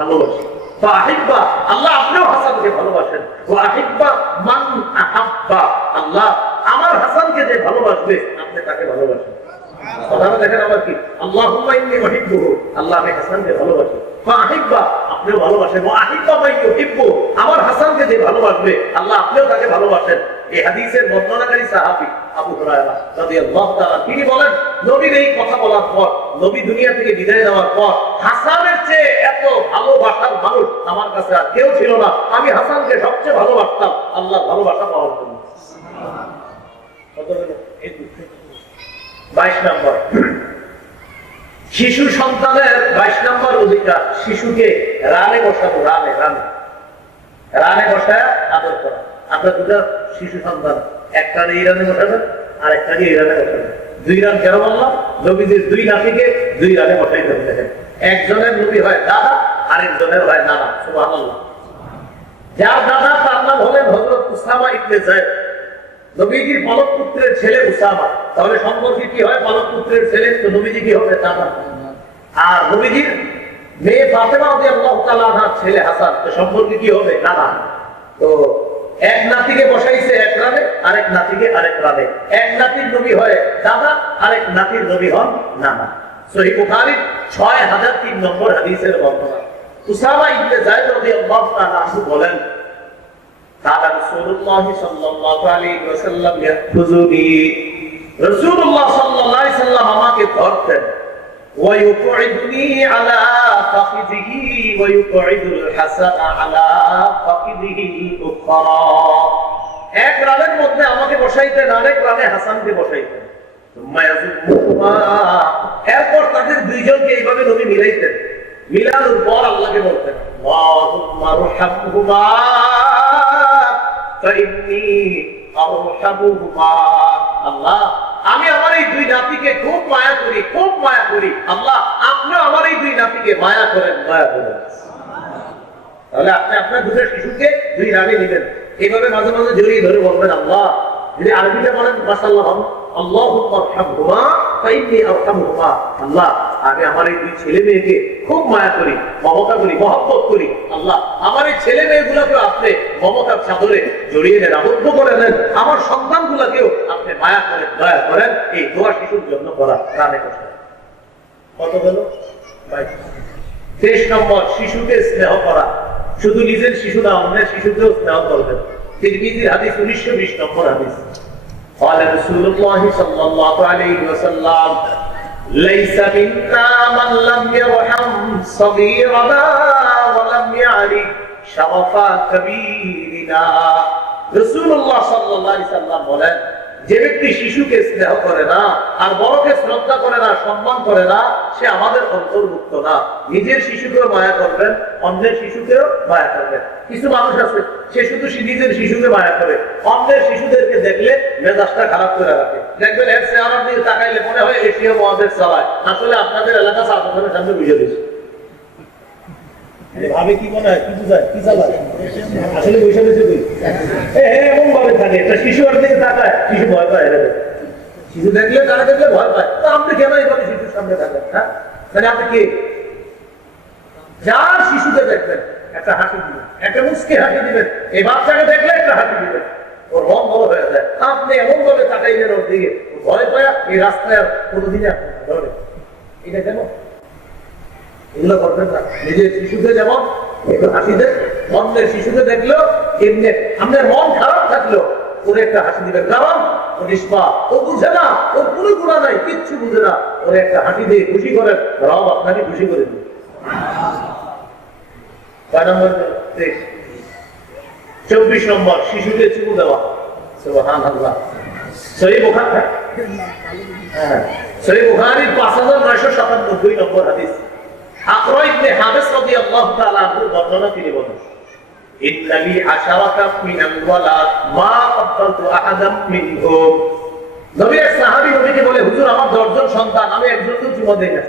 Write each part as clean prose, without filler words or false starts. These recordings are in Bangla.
ভালোবাসি। ফাহিব্বা, আল্লাহ আপনিও হাসানকে ভালোবাসেন। ওয়াহিব্বা মান আহাব্বা, আল্লাহ আমার হাসানকে যে ভালোবাসবে আপনি তাকে ভালোবাসেন। কথাটা দেখেন আবার কি, আল্লাহুম্মা ইন্নী উহিব্বুহু, আল্লাহ আমি হাসানকে ভালোবাসি। ফাহিব্বা, আপনিও ভালোবাসেন। ওয়াহিব্বা মান ইউহিব্বু, আমার হাসানকে যে ভালোবাসবে আল্লাহ আপনিও তাকে ভালোবাসেন। এই হাদিসের বর্ণনাকারী সাহাবী আবু হুরায়রা রাদিয়াল্লাহু তাআলা তিনি বলেন, নবীর এই কথা বলার পর, নবী দুনিয়া থেকে বিদায় নেওয়ার পর হাসানের চেয়ে এত ভালোবাসার মানুষ আমার কাছে আর কেউ ছিল না। আমি হাসানকে সবচেয়ে ভালোবাসতাম আল্লাহর ভালোবাসা পাওয়ার জন্য। 22 নম্বর, শিশু সন্তানের 22 নম্বর অধিকার, শিশুকে রানে বসাবো, রানে রানে রানে বসায় আদর করা। আপনার দুটা শিশু সন্তান, একটা ইরানে বসাবেন আর একটাকে ইরানে বসাবেন। 2 রান কেন বললাম? নবীজির 2 নাতিকে 2 রানে বসাইতে হবে। দেখেন, একজনের নবী হয় দাদা, আরেকজনের হয় নানা। সুবহানাল্লাহ। যার দাদা তার নাম হলেন হযরত উসামা ইবনে যায়েদ, নবীজির পালক পুত্রের ছেলে উসামা। তাহলে সম্পর্কে কি হয়? পালক পুত্রের ছেলে, তো নবীজি কি হবে? দাদা। আর নবীজির মেয়ে ফাতেমা রাদিয়াল্লাহু তাআলা আনহার ছেলে হাসান, তো সম্পর্কে কি হবে? নানা। তো এক নাতিকে বসাইছে এক রানে, আরেক নাতিকে আরেক রানে। এক নাতির নবী হয় দাদা, আরেক নাতির নবী হন নানা। সহিহ বুখারীর 6003 নম্বর হাদিসের বর্ণনা। উসামা ইবনে যায়েদ রাদিয়াল্লাহু তাআলা আনহু বলেন, কালা রাসূলুল্লাহ সাল্লাল্লাহু আলাইহি ওয়াসাল্লাম ইয়াখুযুনি, রাসূলুল্লাহ সাল্লাল্লাহু আলাইহি ওয়াসাল্লাম আমাকে ধরতেন। ويقعدني على فخذه ويقعد الحسن على فخذه الأخرى। এক রানের মধ্যে আমাকে বসাইতেন, আরেক রানে হাসানকে বসাইতেন। এরপর তাদের দুইজনকে এইভাবে নবী মিলাইতেন। মিলানোর পর আল্লাহকে বলতেন, আল্লাহুম্মা রহমহুমা ফাইন্নী আরহামুহুমা। আল্লাহ আমি আমার এই 2 নাতিকে খুব মায়া করি, খুব মায়া করি। আল্লাহ আপনিও আমার এই 2 নাতিকে মায়া করেন, মায়া করেন। তাহলে আপনি আপনার 2 শিশুকে 2 রানে নেবেন। এইভাবে মাঝে মাঝে জড়িয়ে ধরে বলবেন আল্লাহ। যদি আরবিতে বলেন মাশাআল্লাহ, আল্লাহুম্মা আরহামহুমা ফাইন্নী আরহামুহুমা। আল্লাহ আমি আমার এই 2 ছেলে মেয়েকে খুব মায়া করি, মমতা করি, মহব্বত করি। আল্লাহ আমার এই ছেলে মেয়েগুলোকে আপনি মমতার চাদরে জড়িয়ে নেন, আবদ্ধ করে নেন। আমার সন্তানগুলোকেও আপনি মায়া করেন, দয়া করেন। এই দোয়া শিশুর জন্য করা, রানে কষ্ট। কত গেল? 23 নম্বর, শিশুকে স্নেহ করা। শুধু নিজের শিশু না, অন্যের শিশুকেও স্নেহ করবেন। তিরমিজির হাদিস 1920 নম্বর হাদিস। قال رسول الله صلى الله عليه وسلم ليس منا من لم يرحم صغيرنا ولم يعرف شرف كبيرنا। রাসূলুল্লাহ সাল্লাল্লাহু আলাইহি ওয়াসাল্লাম বলেন, যে ব্যক্তি শিশুকে স্নেহ করে না আর বড়কে শ্রদ্ধা করে না, সম্মান করে না, সে আমাদের অন্তর্ভুক্ত না। নিজের শিশুকেও মায়া করবেন, অন্যের শিশুকেও মায়া করবেন। কিছু মানুষ আছে সে শুধু নিজের শিশুকে মায়া করে, অন্যের শিশুদেরকে দেখলে মেজাজটা খারাপ করে রাখে। দেখবেন এর চেহারা দিয়ে তাকাইলে মনে হয় এশিয়া মহাদেশ চালায়, আসলে আপনাদের এলাকা সাধারণের সামনে বুঝে দিচ্ছে। ভাবে কি মনে হয়, কি বুঝায়, কি চালায়, আসলে বসে বসে কই এমন ভাবে থাকে। একটা শিশু আর দিকে তাকায়, শিশু ভয় পায়। শিশু দেখলে, তারা দেখলে ভয় পায়। তো আপনি কেন এইভাবে শিশুর সামনে থাকেন? হ্যাঁ, তাহলে আপনি কে? যার শিশুকে দেখবেন একটা হাসি দিবেন, একটা মুচকে হাসি দিবেন। এই বাচ্চাকে দেখলে একটা হাসি দিবেন, ওর মন বড় হয়ে যায়। আপনি এমন ভাবে তাকাইলেন ওর দিকে, ভয় পায়। এই রাস্তায় আর কোনোদিনই আপনি ধরে এটা কেন? এগুলো করবেন না। নিজের শিশুকে যেমন একটু হাসি দেন, অন্যের শিশুকে দেখলেও এমনি আপনার মন খারাপ থাকলেও ওরে একটা হাসি দিবেন। কারণ ও নিষ্পা, ও বুঝে না, ওর কোনো গুণা নাই, কিচ্ছু বুঝে না। ওরে একটা হাসি দিয়ে খুশি করেন, রব আপনাকে খুশি করে দিন। 24 নম্বর, শিশুকে চুমু দেওয়া। সুবহানাল্লাহ। সহিহ বুখারী, সহিহ বুখারীর 5997 নম্বর হাদিস। আকরা ইবনে হাবিস রাদিয়াল্লাহু তাআলা আনহু বর্ণনা তিনি বলেন, ইন্নালি আশারাকা মিনাল ওয়ালাদ মা ক্বাবালতু আহাদাম মিনহুম। নবী এক সাহাবী নবীকে বলে, হুজুর আমার 10 জন সন্তান, আমি একজনকেও চুমু দেই না।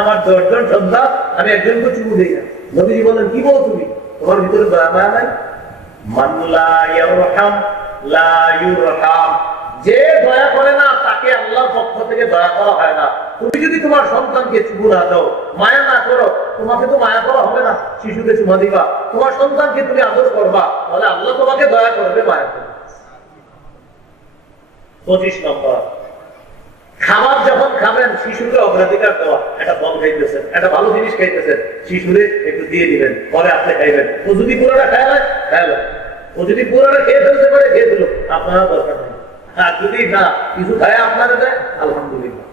আমার 10 জন সন্তান, আমি একজনকেও চুমু দেই না। নবীজি বলেন, কি বলো তুমি? তোমার ভিতরে দয়া মায়া নাই? মান লা ইয়ারহাম লা ইউরহাম। যে দয়া করে না তাকে আল্লাহর পক্ষ থেকে দয়া করা হয় না। তুমি যদি তোমার সন্তানকে চুমু না দাও, মায়া না করো, তোমাকে তো মায়া করা হবে না। শিশুকে চুমা দিবা, তোমার সন্তানকে তুমি আদর করবা, তাহলে আল্লাহ তোমাকে দয়া করবে, মায়া করবে। 25 নম্বর, খাবার যখন খাবেন শিশুকে অগ্রাধিকার দেওয়া। একটা ফল খাইতেছেন, একটা ভালো জিনিস খাইতেছেন, শিশুরে একটু দিয়ে দিবেন, পরে আপনি খাইবেন। ও যদি পুরোটা খায়, ও যদি পুরোটা খেয়ে ফেলতে পারে, খেয়ে ফেলো, আপনার দরকার নেই। আর যদি না কিছু খায় আপনারা দেয়, আলহামদুলিল্লাহ।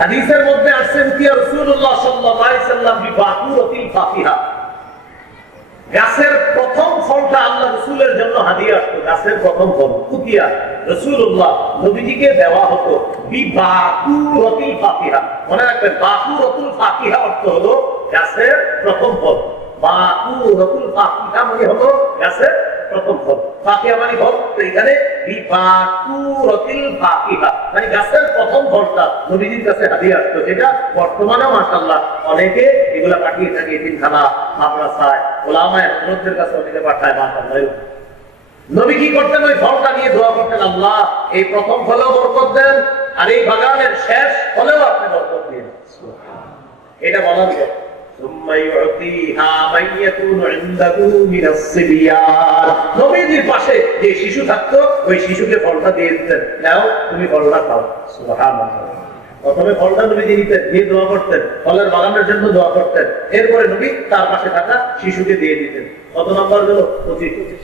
হাদিসের মধ্যে আসছে উতিয়া রাসূলুল্লাহ সাল্লাল্লাহু আলাইহি সাল্লাম বিবাকুরাতিল ফাতিহা, গাছের প্রথম ফলটা আল্লাহ রাসূলের জন্য হাদিয়া আসতো। গাছের প্রথম ফল উতিয়া রাসূলুল্লাহ নবীজিকে দেওয়া হতো বিবাকুরাতিল ফাতিহা। মনে রাখবেন, বাকুরাতুল ফাতিহা অর্থ হলো গাছের প্রথম ফল। বাকুরাতুল ফাতিহা মানে হলো গাছের প্রথম ফল। ফাতিহা মানে ফল, তো এখানে বিবাকুরাতিল ফাতিহা মানে গাছের প্রথম ফলটা নবীজির কাছে হাদিয়া আসতো, যেটা বর্তমানে মাশাআল্লাহ অনেকে এগুলা পাঠিয়ে থাকে এতিমখানা, মাদ্রাসায়, ওলামায়ে হযরতদের কাছে অনেকে পাঠায়। মাশাআল্লাহ, নবী কি করতেন? ওই ফলটা নিয়ে দোয়া করতেন, আল্লাহ এই প্রথম ফলেও বরকত দেন, আর এই বাগানের শেষ ফলেও আপনি বরকত দিন। এটা বলা যায়। নবীজির পাশে যে শিশু থাকতো, ওই শিশুকে ফলটা দিয়ে দিতেন, নাও তুমি ফলটা খাও। সুবহানাল্লাহ। প্রথমে ফলটা নবীজি নিতেন, দিয়ে দোয়া করতেন, ফলের বাগানের জন্য দোয়া করতেন। এরপরে নবী তার পাশে থাকা শিশুকে দিয়ে দিতেন। কত নম্বর গেল? 25।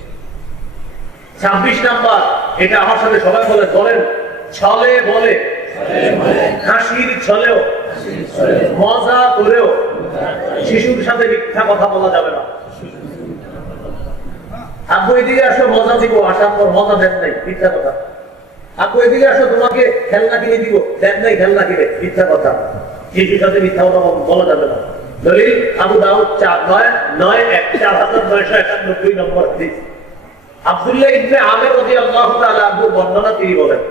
26 নাম্বার, এটা আমার সাথে সবাই বলে, বলেন, ছলে বলে, হাসির ছলেও, মজা করেও শিশুর সাথে মিথ্যা কথা বলা যাবে না। আব্বু এদিকে আসো, মজা দিব, আসার পর মজা দেন নাই, মিথ্যা কথা। আব্বু এদিকে আসো, তোমাকে খেলনা কিনে দিব, দেন নাই খেলনা কিনে, মিথ্যা কথা। শিশুর সাথে মিথ্যা কথা বলা যাবে না। দলিল আবু দাউদ 4991 নম্বর হাদিস। আব্দুল্লাহ ইবনে আমির রাদিয়াল্লাহু তাআলা আনহু বর্ণনা, তিনি বলেন,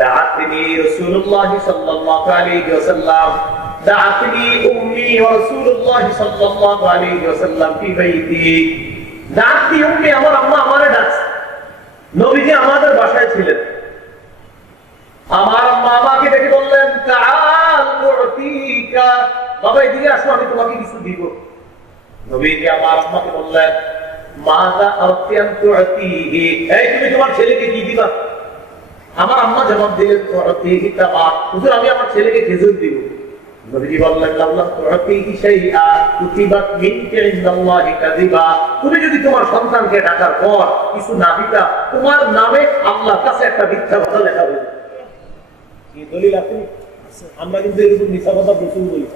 দাআতনি রাসূলুল্লাহ সাল্লাল্লাহু আলাইহি ওয়াসাল্লাম, দাআতনি উম্মি ওয়া রাসূলুল্লাহ সাল্লাল্লাহু আলাইহি ওয়াসাল্লাম ফি বাইতি। দাআতনি উম্মি, আমার আম্মা আমারে ডাকছে। নবীজি আমাদের বাসায় ছিলেন, আমার আম্মা আমাকে ডেকে বললেন, তাআল মুতিকা, বাবা এদিকে আসো, আমি তোমাকে কিছু দিব। নবীজি আমার আম্মাকে বললেন, মাযা আরতিয়ান তুতিহি, এই তুমি তোমার ছেলেকে কি দিবা? আমার আম্মা জবাব দিলেন, তুতিহি তাবা, হুজুর আমি আমার ছেলেকে খেজুর দিব। নবীজি বললেন, লাল্লাহ তুতিহি শাইআ কুতিবাত মিনকা ইনদাল্লাহি কাযিবা, তুমি যদি তোমার সন্তানকে ডাকার পর কিছু না দিতা, তোমার নামে আল্লাহর কাছে একটা মিথ্যা কথা লেখা হবে। কি দলিল আছে? আমরা কিন্তু এরকম মিথ্যা কথা প্রচুর বলি।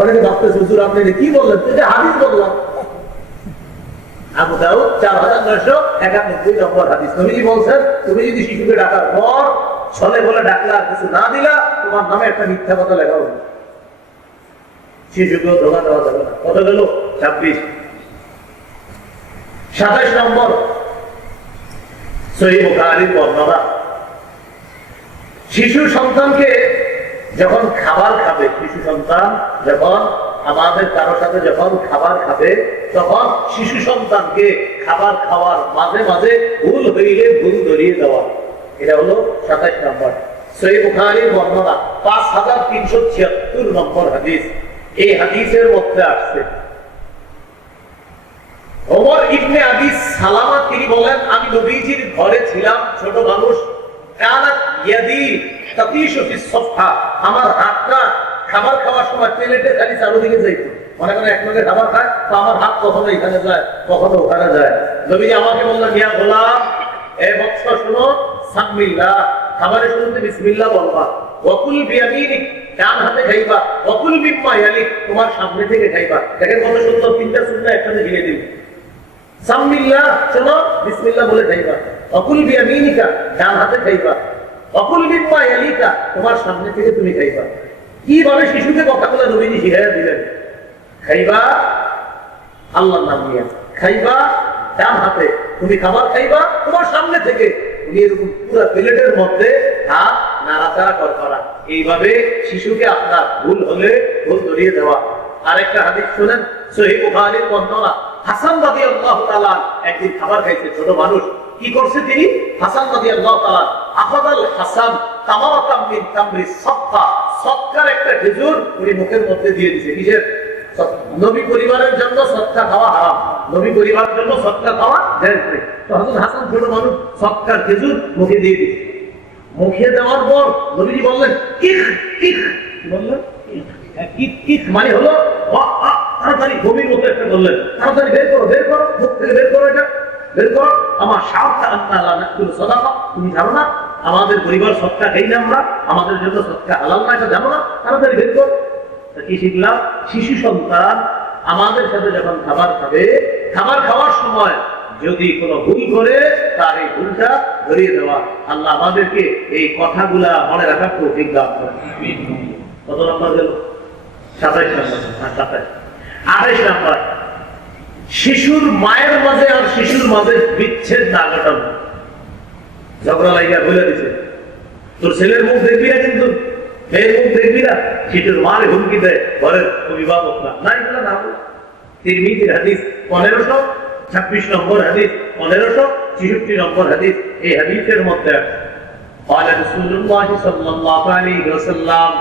অনেকে ভাবতেছে, হুজুর আপনি কি বললেন? এটা হাদিস বললাম। আবু দাউদ 4991 নম্বর হাদিস। নবীজি বলছেন, তুমি যদি শিশুকে ডাকার পর ছলে বলে ডাকলা, কিছু না দিলা, তোমার নামে একটা মিথ্যা কথা লেখা হবে। শিশুকেও ধোঁকা দেওয়া যাবে না। কত গেল? 26। 27 নম্বর, সহিহ বুখারীর বর্ণনা। শিশু সন্তানকে যখন খাবার খাবে, শিশু সন্তান যখন আমাদের কারোর সাথে যখন খাবার খাবে, তখন শিশু সন্তানকে খাবার খাওয়ার মাঝে মাঝে ভুল হইলে ভুল ধরিয়ে দেওয়া। এটা হলো 27 নম্বর। সহিহ বুখারীর বর্ণনা 5376 নম্বর হাদিস। এই হাদিসের মধ্যে আসছে, ওমর ইবনে আবি সালামা তিনি বলেন, আমি নবীজির ঘরে ছিলাম, ছোট মানুষ। কানাত ইয়াদি তাতিশু ফিস সাফহা, আমার হাতটা খাবার খাওয়ার সময় প্লেটে খালি চারদিকে যাইতো। মনে করেন এক লগে খাবার খায়, তো আমার হাত কখনো এখানে যায়, কখনো ওখানে যায়। নবীজি আমাকে বললেন, ইয়া গোলাম, এ বৎস শোনো, সামিল্লাহ, খাবারের শুরুতে বিসমিল্লাহ বলবা, ওয়াকুল বিয়ামিনিক, ডান হাতে খাইবা, ওয়াকুল বিম্মা ইয়ালিক, তোমার সামনে থেকে খাইবা। দেখেন কত সুন্দর, তিনটা সুন্নাহ একসাথে ঝিলে দিন। সামিল্লাহ, শোনো, বিসমিল্লাহ বলে খাইবা, ওয়াকুল বিয়ামিনিকা, ডান হাতে খাইবা, ওয়াকুল বিম্মা ইয়ালিকা, তোমার সামনে থেকে তুমি খাইবা। কিভাবে শিশুকে কথাগুলো নবীজি শিখাইয়া দিলেন? খাইবা আল্লাহর নাম নিয়ে, খাইবা ডান হাতে, তুমি খাবার খাইবা তোমার সামনে থেকে, তুমি এরকম পুরো প্লেটের মধ্যে হাত নাড়াচাড়া করা। এইভাবে শিশুকে আপনার ভুল হলে ভুল ধরিয়ে দেওয়া। আরেকটা হাদিস শুনেন, সহিহ বুখারীর বর্ণনা। হাসান রাদিয়াল্লাহু তাআলা একদিন খাবার খাইছে, ছোট মানুষ। কি করছে তিনি? হাসান রাদিয়াল্লাহু তাআলা আখাযাল হাসান তামারাতাম মিন তামরি সাদকা, সদকার একটা খেজুর উনি মুখের মধ্যে দিয়ে দিয়েছে। কিসের? নবী পরিবারের জন্য সদকা খাওয়া হারাম, নবী পরিবারের জন্য সদকা খাওয়া জায়েজ নেই। তো হযরত হাসান ছোট মানুষ সদকার খেজুর মুখে দিয়ে দিয়েছে। মুখে দেওয়ার পর নবীজি বললেন কিখ কিখ, কি বললেন? কিখ কিখ মানে হলো তাড়াতাড়ি গভীর মতো একটা বললেন, তাড়াতাড়ি বের করো, বের করো, মুখ থেকে বের করো, এটা বের করো। আমার সাহসা আন্না লা নাকুলু সাদাকা, তুমি জানো না আমাদের পরিবার সদকা খাই না আমরা, আমাদের জন্য সদকা হালাল না, এটা জানো না, তাড়াতাড়ি বের করো। কি শিখলাম? শিশু সন্তান আমাদের সাথে যখন খাবার খাবে, খাবার খাওয়ার সময় যদি কোনো ভুল করে তার এই ভুলটা ধরিয়ে দেওয়া। আল্লাহ আমাদেরকে এই কথাগুলা মনে রাখার তৌফিক দান করেন। কত নম্বর গেল? 27 নম্বর। 28 নম্বর, শিশুর মায়ের মাঝে আর শিশুর মাঝে বিচ্ছেদ না ঘটানো। ঝগড়া লাগিয়া বলে দিছে তোর ছেলের মুখ দেখবি না, কিন্তু মেয়ের মুখ দেখবি না, শিশুর মারে হুমকি দেয় ঘরের অভিভাবক না, এগুলো না বলে। তিরমিজির হাদিস 1526 নম্বর হাদিস, 1566 নম্বর হাদিস। এই হাদিসের মধ্যে আছে قال رسول الله صلى الله عليه وسلم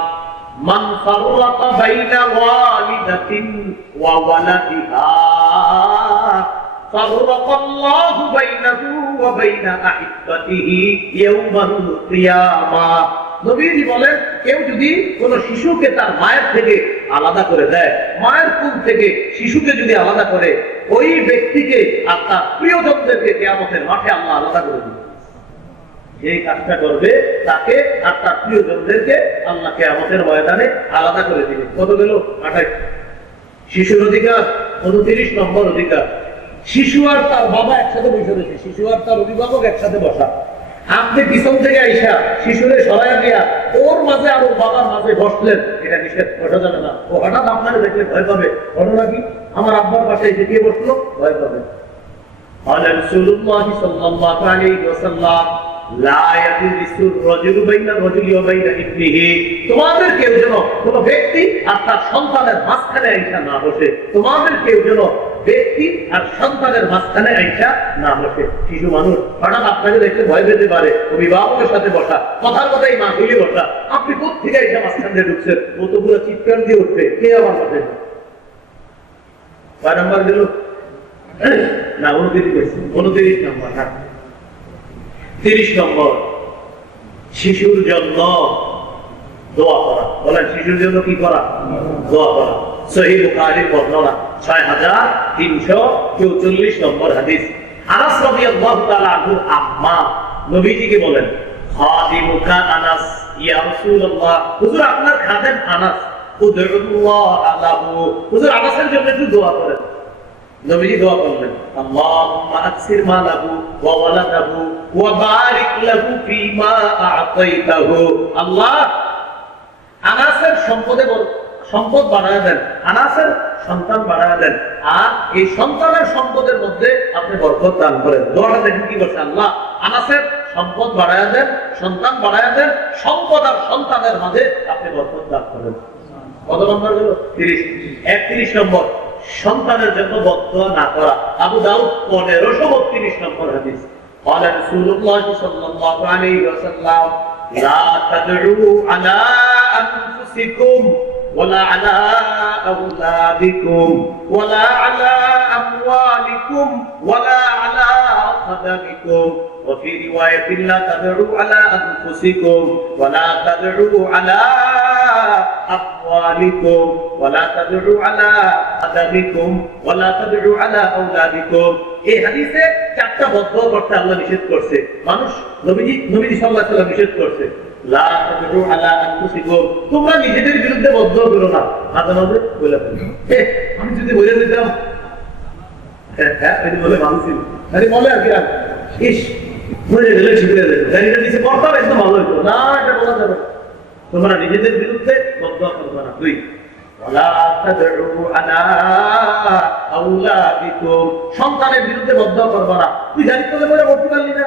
من فرق بين والدة وولدها فرق الله بينه وبين أحبته يوم القيامة। নবীজি বলেন, কেউ যদি কোন শিশুকে তার মায়ের থেকে আলাদা করে দেয়, মায়ের কুল থেকে শিশুকে যদি আলাদা করে, ওই ব্যক্তিকে আর তার প্রিয়জনদেরকে কিয়ামতের মাঠে আল্লাহ আলাদা করে দিবে। এই কাজটা করবে তাকে আর তার প্রিয়জনদেরকে আল্লাহ কিয়ামতের ময়দানে আলাদা করে দিবে। কত গেল? 28। শিশুর অধিকার 29 নম্বর অধিকার। শিশু আর তার বাবা একসাথে বসে রয়েছে, শিশু আর তার অভিভাবক একসাথে বসা। আপনি পিছন থেকে আইসা শিশুরে সরাইয়া দিয়া ওর মাঝে আর ওর বাবার মাঝে বসলেন, এটা নিষেধ করা যাবে না। ও হঠাৎ আপনাকে দেখলে ভয় পাবে, ঘটনা কি? আমার আব্বার পাশে এসে গিয়ে বসলো, ভয় পাবে। রাসূলুল্লাহ সাল্লাল্লাহু আলাইহি ওয়াসাল্লাম লা ইয়াজলিসুর রাজুলু বাইনা রাজুলি ওয়া বাইনা ইবনিহি, তোমাদের কেউ যেন কোন ব্যক্তি আর তার সন্তানের মাঝখানে আইসা না বসে, তোমাদের কেউ যেন ব্যক্তি আর সন্তানের মাঝখানে আইসা না বসে। শিশু মানুষ হঠাৎ আপনাকে দেখতে ভয় পেতে পারে, অভিভাবকের সাথে বসা, কথার কথাই মাহফিলে বসা, আপনি কোত্থেকে আইসা মাঝখান দিয়ে ঢুকছেন, ও তো পুরো চিৎকার দিয়ে উঠবে, কে আমার পাশে? 6 নম্বর গেল না? 29 নম্বর। 30 নম্বর, শিশুর জন্য দোয়া করা। বলেন শিশুর জন্য কি করা? দোয়া করা। সহিহ বুখারীর বর্ণনা 6344 নম্বর হাদিস। আনাস রাদিয়াল্লাহু তাআলা আনহু আম্মা নবীজিকে বলেন, খাদিমুকা আনাস ইয়া রাসূলুল্লাহ, হুজুর আপনার খাদেম আনাস, উদউল্লাহ আলাহু, হুজুর আনাসের জন্য একটু দোয়া করেন। নবীজি দোয়া করলেন, আল্লাহুম্মা আকসির মালাহু ওয়া ওয়ালাদাহু ওয়া বারিক লাহু ফীমা আ'তাইতাহু। আল্লাহ আনাসের সম্পদ বাড়ায় দেন, আনাসের সন্তান বাড়ায় দেন, আর এই সন্তানের সম্পদের মধ্যে আপনি বরকত দান করেন। দোয়াটা দেখেন কি করছে, আল্লাহ আনাসের সম্পদ বাড়ায় দেন, সন্তান বাড়ায় দেন, সম্পদ আর সন্তানের মাঝে আপনি বরকত দান করেন। কত নম্বর গেল? 30। 31 নম্বর, সন্তানের জন্য বদদোয়া না করা। আবু দাউদ 1532 নম্বর হাদিস। قال رسول الله صلى الله عليه وسلم لا تدعوا على أنفسكم ولا على أولادكم ولا على أموالكم ولا على خدمكم وفي رواية لا تدعوا على أنفسكم ولا تدعوا على أموالكم ولا تدعوا على خدمكم ولا تدعوا على أولادكم। এই হাদিসে 4টা বদদোয়া করতে আল্লাহ নিষেধ করছে। মানুষ নবীজি সাল্লাল্লাহু আলাইহি ওয়াসাল্লাম নিষেধ করছে, লা তাদউ আলা আনফুসিকুম, তোমরা নিজেদের বিরুদ্ধে বদদোয়া করো না। মাঝে মাঝে বলে আমি যদি বলে দিতাম, হ্যাঁ এই বলে মানুষই আরে বলে আর কি, ইস মরে গেলে ঠিক হয়ে যেত, গাড়িটা নিচে পড়তাম একদম ভালো হতো না, এটা বলা যাবে। তোমরা নিজেদের বিরুদ্ধে বদদোয়া করবে না। 2, ওয়ালা তাদউ আলা আওলাদিকুম, সন্তানের বিরুদ্ধে বদদোয়া করবে না। তুই জানিস তোকে বলে বলতে পারলি না,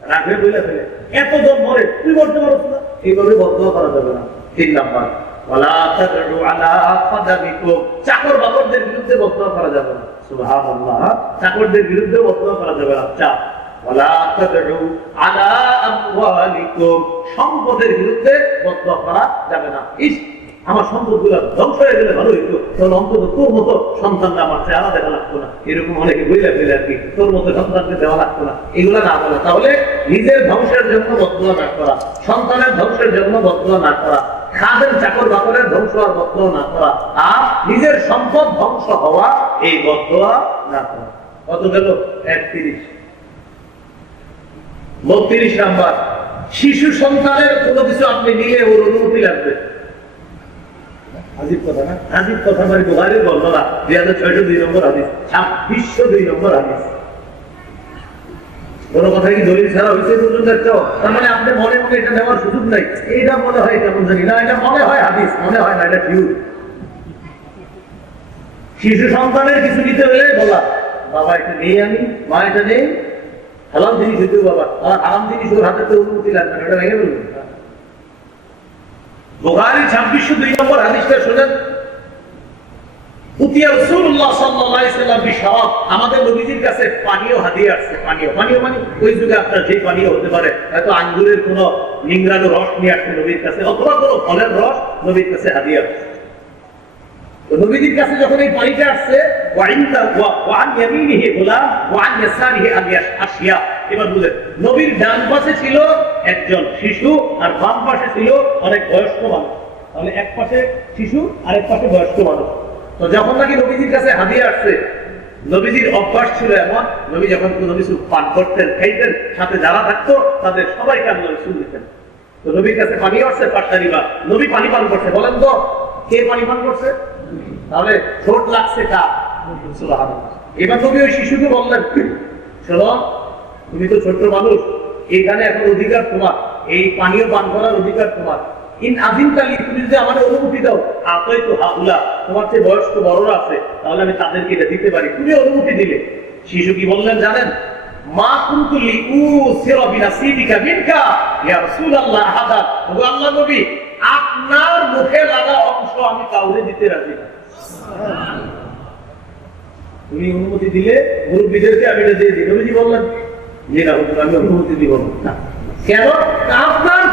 রাখবে বলে ফেলে, এতজন মরে তুই বলতে পারছ না, এইভাবে বদদোয়া করা যাবে না। 3 নাম্বার, ওয়ালা তাদউ আলা খাদামিকুম, চাকর বাকরদের বিরুদ্ধে বদদোয়া করা যাবে না। সুবহানাল্লাহ, চাকরদের বিরুদ্ধে বদদোয়া করা যাবে না। 4, ওয়ালা তাদউ আলা আমওয়ালিকুম, সম্পদের বিরুদ্ধে বদদোয়া করা যাবে না। আমার সম্পদগুলো ধ্বংস হয়ে গেলে ভালো হইতো, তাহলে অন্তত তোর মতো সন্তানরা আমার চেহারা দেখা লাগতো না, এরকম অনেকে বইলে ফেলে আর কি, তোর মতো সন্তানকে দেওয়া লাগতো না, এগুলো না বলে। তাহলে নিজের ধ্বংসের জন্য বদদোয়া না করা, সন্তানের ধ্বংসের জন্য বদদোয়া না করা, খাদের চাকর বাকরের ধ্বংস আর বদদোয়া না করা, আর নিজের সম্পদ ধ্বংস হওয়া এই বদদোয়া না করা। কত গেল? 31। 32 নাম্বার, শিশু সন্তানের কোনো কিছু আপনি নিলে ওর অনুমতি লাগবে। আজিব কথা না? আজিব কথা মানে বুখারীর বর্ণনা 2602 নম্বর হাদিস, 2602 নম্বর হাদিস। কোন কথা কি দলিল ছাড়া হয়েছে পর্যন্ত একটা? তার মানে আপনি মনে মনে এটা নেওয়ার সুযোগ নাই, এইটা মনে হয় কেমন জানি না, এটা মনে হয় হাদিস, মনে হয় না, এটা ঠিক। শিশু সন্তানের কিছু নিতে হলে বলা, বাবা এটা নেই, আমি মা এটা নেই, হালাল জিনিস হইতে বাবা, আর আরাম জিনিস ওর হাতে তো অনুমতি লাগবে না, এটা ভেঙে বলবেন। বুখারী 2602 নম্বর হাদিসটা শুনেন। উতিয়া রাসূলুল্লাহ সাল্লাল্লাহু আলাইহি ওয়াসাল্লাম বিশরাব, আমাদের নবীজির কাছে পানীয় হাদিয়া আসছে। পানীয় মানে ওই যুগে আপনার যে পানীয় হতে পারে, হয়তো আঙ্গুরের কোন নিংড়ানো রস নিয়ে আসছে নবীর কাছে, অথবা কোনো ফলের রস নবীর কাছে হাদিয়া আসছে। তো নবীজির কাছে যখন এই পানিটা আসছে, ওয়ান ইয়ামিনিহি গোলাম ওয়ান ইয়াসারিহি আশিয়া, এবার বুঝেন, নবীর ডান পাশে ছিল একজন শিশু আর বাম পাশে ছিল অনেক বয়স্ক মানুষ। তাহলে এক পাশে শিশু আর এক পাশে বয়স্ক মানুষ। তো যখন নাকি নবীজির কাছে হাদিয়া আসছে, নবীজির অভ্যাস ছিল এমন, নবী যখন কোনো কিছু পান করতেন, খাইতেন, সাথে যারা থাকতো তাদের সবাইকে আল্লাহ রাসূল দিতেন। তো নবীর কাছে পানি আসছে, পাশারিবা নবী পানি পান করছে। বলেন তো কে পানি পান করছে? তাহলে ছোট লাগছে কার? সুবহানাল্লাহ। এবার নবী ওই শিশুকে বললেন, শোনো, তুমি তো ছোট্ট মানুষ, এখানে এখন অধিকার তোমার, এই পানীয় পান করার অধিকার তোমার। ইন আযিনতালি, তুমি যদি আমার অনুমতি দাও, আতাইতু হাউলা, তোমার চেয়ে বয়স্ক বড়রা আছে, তাহলে আমি তাদেরকে এটা দিতে পারি, তুমি অনুমতি দিলে। শিশু কি বললেন জানেন? মা কুনতু লিউসিরা বিনাসিবিকা মিনকা ইয়া রাসূলুল্লাহ আহাদা, ও আল্লাহর নবী, আপনার মুখে লাগা অংশ আমি কাউরে দিতে রাজি না। তুমি অনুমতি দিলে মুরব্বীদেরকে আমি এটা দিয়ে দিই। নবীজি বললেন, জি না হুজুর, আমি অনুমতি দিব না। কেন? আপনার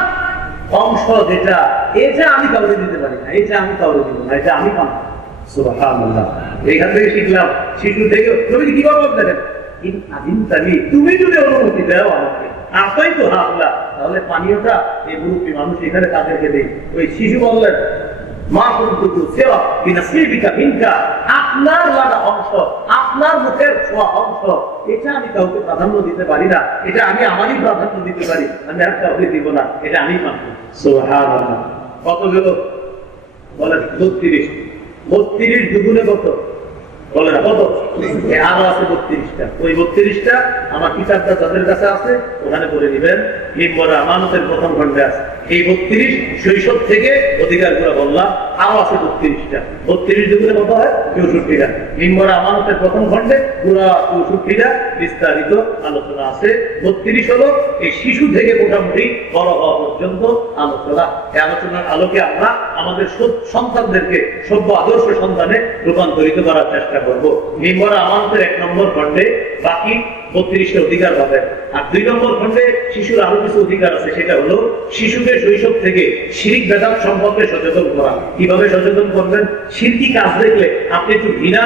অংশ যেটা, এটা আমি কাউরে দিতে পারি না, এটা আমি কাউরে দিব না, এটা আমি পাবো। সুবহানাল্লাহ। এইখান থেকে শিখলাম, শিশু থেকে নবীজি কি বলবেন দেখেন, ইন আযিনতালি, তুমি যদি অনুমতি দাও আমাকে, আতাইতু হাউলা, তাহলে পানীয়টা এই মুরব্বী মানুষ এখানে তাদেরকে দেই। ওই শিশু বললেন, মা কুনতু লিউসিরা বিনাসিবিকা মিনকা, আপনার লাগা অংশ, আপনার মুখের ছোঁয়া অংশ, এটা আমি কাউকে প্রাধান্য দিতে পারি না, এটা আমি আমারই প্রাধান্য দিতে পারি, আমি আর কাউকে দিব না, এটা আমি পাবো। সুবহানাল্লাহ। কত গেল? বলেন 32। 32 দুগুণে কত? বলে না কত? আরো আছে 32টা। ওই 32টা আমার কিতাবটা যাদের কাছে আছে ওখানে পড়ে দিবেন। মিম্বরে আমানতের প্রথম খণ্ডে আছে এই 32, শৈশব থেকে অধিকার করে বললাম, আরো আছে 32টা। 32 দুগুণে কত হয়? 64টা। মিম্বরে আমানতের প্রথম খণ্ডে পুরো 64টা বিস্তারিত আলোচনা আছে। 32 হলো এই শিশু থেকে মোটামুটি বড় হওয়া পর্যন্ত আলোচনা। এই আলোচনার আলোকে আমরা আমাদের সন্তানদেরকে সভ্য আদর্শ সন্তানে রূপান্তরিত করার চেষ্টা করব। মিম্বরে আমানতের 1 নম্বর খণ্ডে বাকি 32টা অধিকার পাবেন। আর 2 নম্বর খণ্ডে শিশুর আরো কিছু অধিকার আছে, সেটা হলো শিশুকে শৈশব থেকে শিরক বেদাত সম্পর্কে সচেতন করা। কিভাবে সচেতন করবেন? শিরকি কাজ দেখলে আপনি একটু ঘৃণা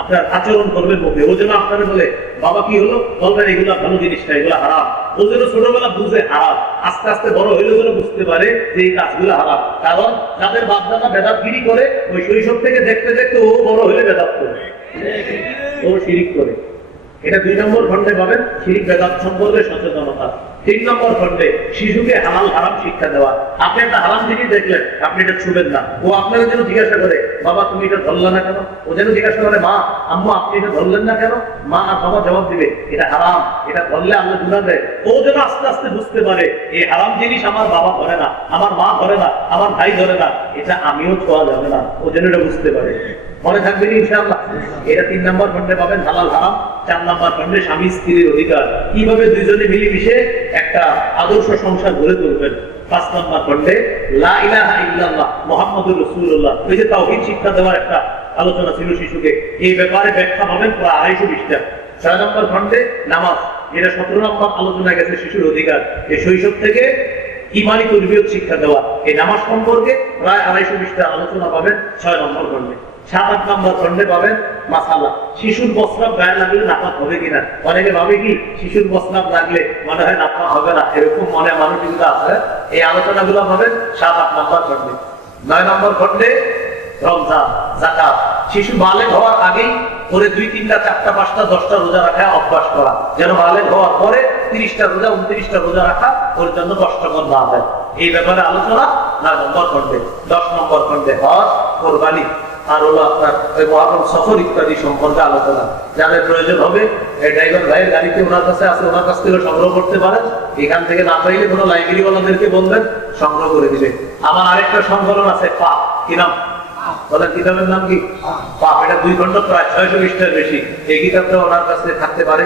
আপনার আচরণ করবেন মুখে। ও যেন আপনারা বলে, বাবা কি হলো, বলবেন এগুলো ভালো জিনিস না, এগুলো হারাম। ও যেন ছোটবেলা বুঝে হারাম, আস্তে আস্তে বড় হইলে যেন বুঝতে পারে যে এই কাজগুলো হারাম। কারণ যাদের বাপ দাদা বেদাতগিরি করে, ওই শৈশব থেকে দেখতে দেখতে ও বড় হইলে বেদাত করে, ও শিরিক করে। এটা 2 নম্বর খণ্ডে পাবেন, শিরিক বেদাত সম্পর্কে সচেতনতা। 3 নম্বর খণ্ডে শিশুকে হালাল হারাম শিক্ষা দেওয়া। আপনি একটা হারাম জিনিস দেখলেন, আপনি এটা ছুবেন না। ও আপনারা যেন জিজ্ঞাসা করে, বাবা তুমি এটা ধরলে না কেন? ও যেন জিজ্ঞাসা করে, মা আম্মু আপনি এটা ধরলেন না কেন? মা আর বাবা জবাব দিবে, এটা হারাম, এটা ধরলে আল্লাহ গুনাহ দেয়। ও যেন আস্তে আস্তে বুঝতে পারে এই হারাম জিনিস আমার বাবা ধরে না, আমার মা ধরে না, আমার ভাই ধরে না, এটা আমিও ছোঁয়া যাবে না। ও যেন এটা বুঝতে পারে। মনে থাকবেন ইনশাআল্লাহ। এটা 3 নম্বর খণ্ডে পাবেন, হালাল হারাম। 4 নম্বর খণ্ডে স্বামী স্ত্রীর অধিকার, কিভাবে দুইজনে মিলেমিশে একটা আদর্শ সংসার গড়ে তুলবেন। 5 নম্বর খণ্ডে লা ইলাহা ইল্লাল্লাহ মুহাম্মাদুর রাসূলুল্লাহ, ওই যে তাওহীদ শিক্ষা দেওয়ার একটা আলোচনা ছিল শিশুকে, এই ব্যাপারে ব্যাখ্যা পাবেন প্রায় 250 পৃষ্ঠা। 6 নম্বর খণ্ডে নামাজ, যেটা 17 নম্বর আলোচনা গেছে শিশুর অধিকার, এই শৈশব থেকে ইমানি তরবিয়ত শিক্ষা দেওয়া, এই নামাজ সম্পর্কে প্রায় 250 পৃষ্ঠা আলোচনা পাবেন 6 নম্বর খণ্ডে। 7-8 নম্বর খণ্ডে পাবেন মাসালা, শিশুর প্রস্রাব গায়ে লাগলে নাপাক হবে কিনা। অনেকে ভাবে কি শিশুর প্রস্রাব লাগলে মনে হয় নাপাক হবে না, এরকম মনে মানসিকতা আছে। এই আলোচনাগুলো পাবেন 7-8 নম্বর খণ্ডে। 9 নম্বর খণ্ডে রমজান, যাকাত, শিশু বালেগ হওয়ার আগেই করে 2, 3, 4, 5, 10টা রোজা রাখা অভ্যাস করা, যেন বালেগ হওয়ার পরে 30টা রোজা 29টা রোজা রাখা ওর জন্য কষ্টকর না হয়। এই ব্যাপারে আলোচনা 9 নম্বর খণ্ডে। 10 নম্বর খণ্ডে হজ, কোরবানি আর হলো আপনার ওই মহারম সফর ইত্যাদি সম্পর্কে আলোচনা। যাদের প্রয়োজন হবে এই ড্রাইভার ভাইয়ের গাড়িতে ওনার কাছে আছে, ওনার কাছ থেকে সংগ্রহ করতে পারেন। এখান থেকে না পাইলে কোনো লাইব্রেরিওয়ালাদেরকে বলবেন, সংগ্রহ করে দিবে। আমার আরেকটা সংকলন আছে পাপ, কি নাম বলেন? কিতাবের নাম কি? পাপ। এটা 2 খণ্ড, প্রায় 600 পৃষ্ঠার বেশি। এই কিতাবটা ওনার কাছে থাকতে পারে,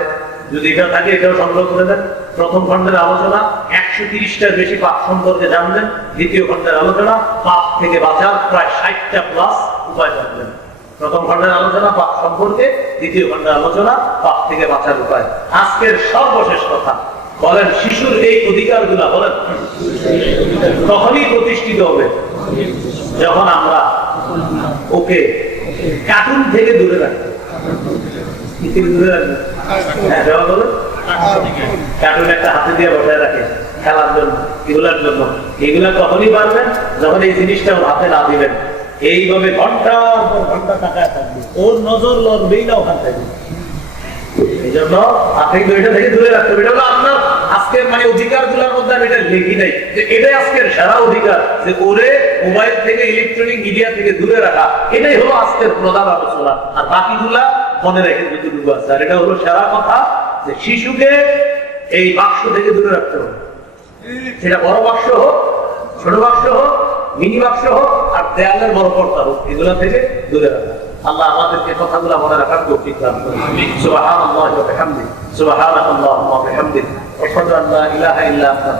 যদি এটা থাকে এটাও সংগ্রহ করে দেন। প্রথম খণ্ডের আলোচনা 130টার বেশি পাপ সম্পর্কে জানবেন। দ্বিতীয় খণ্ডের আলোচনা পাপ থেকে বাঁচার প্রায় 60টা প্লাস উপায় জানবেন। প্রথম খণ্ডের আলোচনা পাপ সম্পর্কে, দ্বিতীয় খণ্ডের আলোচনা পাপ থেকে বাঁচার উপায়। আজকের সর্বশেষ কথা বলেন, শিশুর এই অধিকারগুলা বলেন তখনই প্রতিষ্ঠিত হবে যখন আমরা ওকে কার্টুন থেকে দূরে রাখবো। কার্টুন একটা হাতে দিয়ে বসায় রাখে খেলার জন্য, এগুলার জন্য। এগুলা তখনই পারবেন যখন এই জিনিসটা ওর হাতে না দিবেন। এইভাবে ঘন্টার পর ঘন্টা টাকায় থাকবে, ওর নজর লড়বেই না ওখান থেকে। এই জন্য আপনি এটা থেকে দূরে রাখতে হবে। এটা হলো আপনার আজকের মানে অধিকার গুলার মধ্যে আমি এটা লিখি নাই যে এটাই আজকের সেরা অধিকার, যে ওরে মোবাইল থেকে ইলেকট্রনিক মিডিয়া থেকে দূরে রাখা। এটাই হলো আজকের প্রধান আলোচনা। আর বাকিগুলা মনে রেখে যতটুকু আছে। আর এটা হলো সেরা কথা, যে শিশুকে এই বাক্স থেকে দূরে রাখতে হবে। সেটা বড় বাক্স হোক, ছোট বাক্স হোক, মিনি বাক্স হোক, আর দেয়ালের বড় পর্দা হোক, এগুলা থেকে দূরে রাখা। আল্লাহ আমাদেরকে কথাগুলো মনে রাখার তৌফিক দান করুন। সুবহানাল্লাহি ওয়া বিহামদিহি, সুবহানাকাল্লাহুম্মা ওয়া বিহামদিক, আশহাদু আল্লা ইলাহা ইল্লা আনতা